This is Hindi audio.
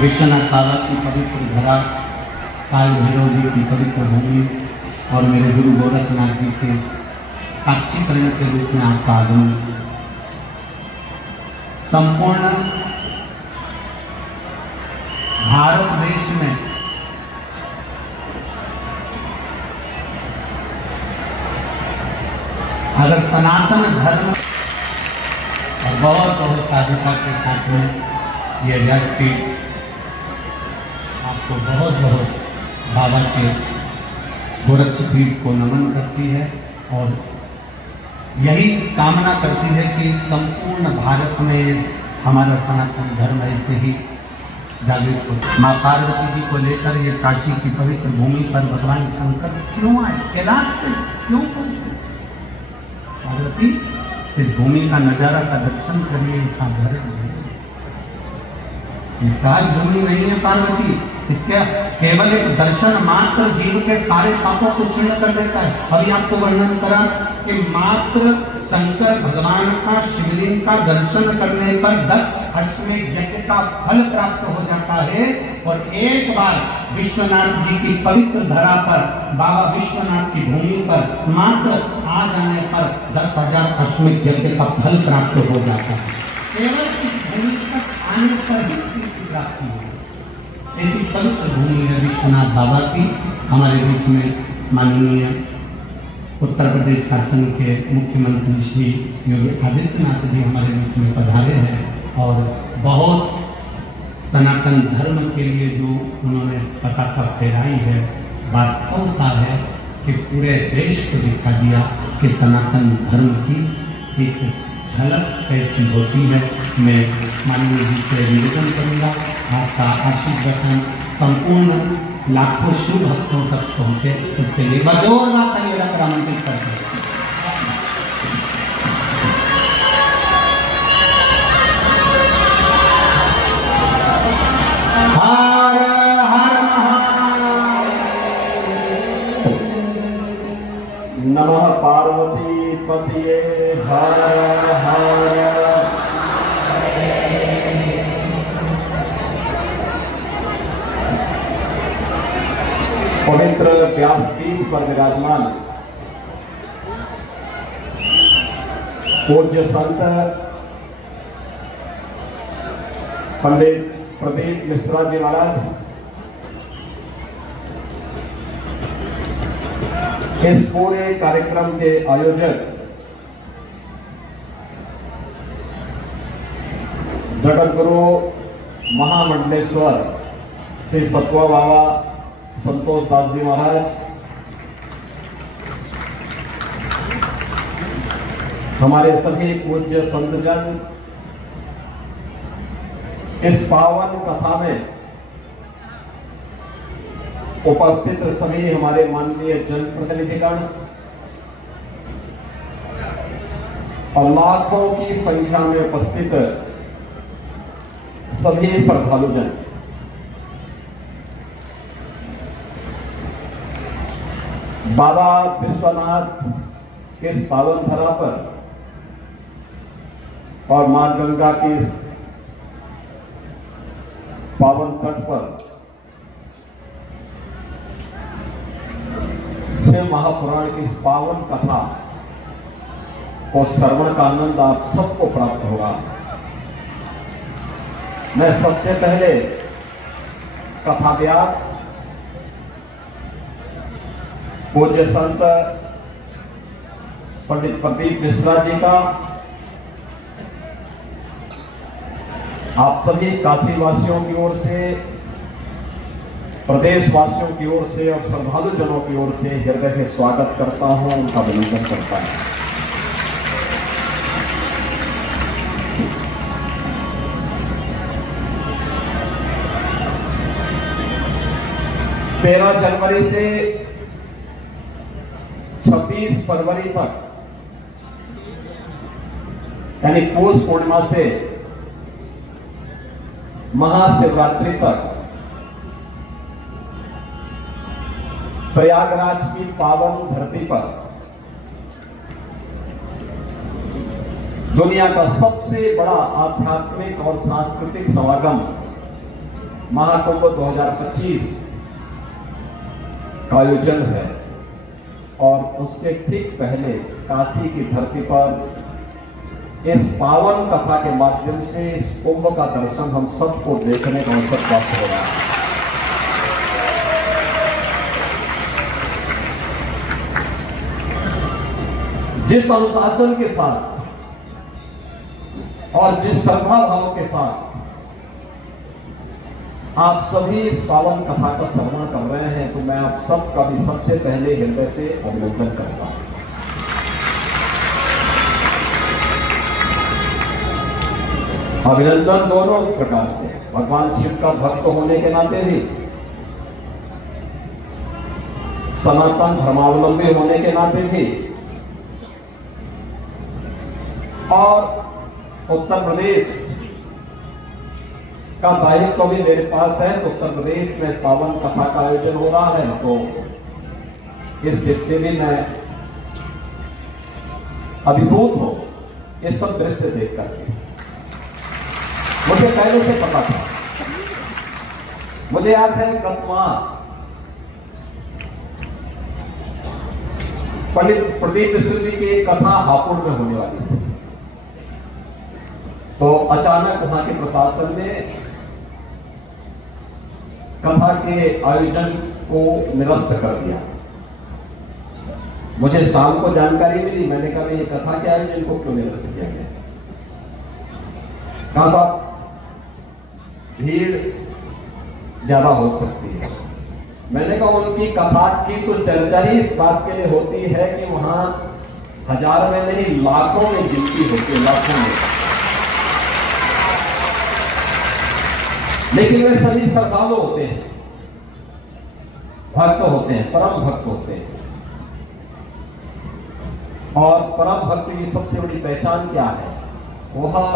विश्वनाथ बाबा की पवित्र धरा, काल भैरव जी की पवित्र भूमि और मेरे गुरु गोरखनाथ जी के साक्षीकरण के रूप में आपका आगमन संपूर्ण भारत देश में अगर सनातन धर्म और बहुत बहुत साधुता के साथ में ये व्यासपीठ आपको बहुत बहुत बाबा के गोरक्षपीठ को नमन करती है और यही कामना करती है कि संपूर्ण भारत में हमारा सनातन धर्म ऐसे ही जागृत हो। माँ पार्वती जी को लेकर ये काशी की पवित्र भूमि पर भगवान शंकर क्यों आए, कैलाश से क्यों पहुंचे? पार्वती, इस भूमि का नजारा का दर्शन करिए, साधारण विशाल भूमि नहीं है पार्वती, इसके केवल एक दर्शन मात्र जीव के सारे पापों को चूर्ण कर देता है। अभी आपको वर्णन करा कि मात्र शंकर भगवान का शिवलिंग का दर्शन करने पर 10 अश्वमेध यज्ञ का फल प्राप्त हो जाता है। और एक बार विश्वनाथ जी की पवित्र धरा पर, बाबा विश्वनाथ की भूमि पर मात्र आ जाने पर 10,000 अश्वमेध यज्ञ का फल प्राप्त हो जाता है। केवल इस भूमि तक आने पर ही प्राप्ति हो। ऐसी पवित्र भूमि है विश्वनाथ बाबा की। हमारे बीच में माननीय उत्तर प्रदेश शासन के मुख्यमंत्री श्री योगी आदित्यनाथ जी हमारे बीच में पधारे हैं और बहुत सनातन धर्म के लिए जो उन्होंने पताका फहराई है, वास्तवता है कि पूरे देश को दिखा दिया कि सनातन धर्म की एक झलक कैसी होती है। मैं माननीय जी से निवेदन करूँगा आपका आशीर्वचन संपूर्ण लाखों शिव भक्तों तक पहुँचे, उसके लिए बजोरदार तालियां बजाकर आमंत्रित करते हैं। हर हर महादेव। नमः पार्वती पतिये हर हर। पवित्र व्यासपीठ पर विराजमान पूज्य संत पंडित प्रदीप मिश्रा जी महाराज, इस पूरे कार्यक्रम के आयोजक जगत गुरु महामंडलेश्वर श्री सत्वा बाबा संतोष दास जी महाराज, हमारे सभी पूज्य संतजन, इस पावन कथा में उपस्थित सभी हमारे माननीय जनप्रतिनिधिगण और लाखों की संख्या में उपस्थित सभी श्रद्धालुजन, बाबा विश्वनाथ के इस पावन धरा पर और मां गंगा के इस पावन तट पर शिव महापुराण की इस पावन कथा को श्रवण का आनंद आप सबको प्राप्त होगा। मैं सबसे पहले कथा व्यास पूज्य संत पंडित प्रदीप मिश्रा जी का आप सभी काशी वासियों की ओर से, प्रदेश वासियों की ओर से और श्रद्धालु जनों की ओर से हृदय से स्वागत करता हूं, उनका अभिनंदन करता हूं। तेरह जनवरी से 26 फरवरी तक यानी पौष पूर्णिमा से महाशिवरात्रि तक प्रयागराज की पावन धरती पर दुनिया का सबसे बड़ा आध्यात्मिक और सांस्कृतिक समागम महाकुंभ 2025 का आयोजन है और उससे ठीक पहले काशी की धरती पर इस पावन कथा के माध्यम से इस कुंभ का दर्शन हम सबको देखने का अवसर प्राप्त हो रहा है। जिस अनुशासन के साथ और जिस श्रद्धा भाव के साथ आप सभी इस पावन कथा का श्रवण कर रहे हैं, तो मैं आप सबका भी सबसे पहले हृदय से अभिनंदन करता हूं। अभिनंदन दोनों प्रकार से, भगवान शिव का भक्त होने के नाते भी, सनातन धर्मावलंबी होने के नाते भी, और उत्तर प्रदेश का दायित्व भी मेरे पास है। तो उत्तर प्रदेश में पावन कथा का आयोजन हो रहा है, तो इस दृश्य भी मैं अभिभूत हूं इस सब दृश्य देख करके। मुझे पहले से पता था, मुझे याद है गतवार पंडित प्रदीप मिश्र जी की कथा हापुड़ में होने वाली थी, तो अचानक वहां के प्रशासन ने कथा के आयोजन को निरस्त कर दिया। मुझे शाम को जानकारी मिली, मैंने कहा ये कथा के आयोजन को क्यों निरस्त किया गया? कहा साहब भीड़ ज्यादा हो सकती है। मैंने कहा उनकी कथा की तो चर्चा ही इस बात के लिए होती है कि वहां हजार में नहीं लाखों में गिनती होती है, लाखों में। लेकिन वे सभी श्रद्धालु होते हैं, भक्त होते हैं, परम भक्त होते हैं। और परम भक्त की सबसे बड़ी पहचान क्या है? वह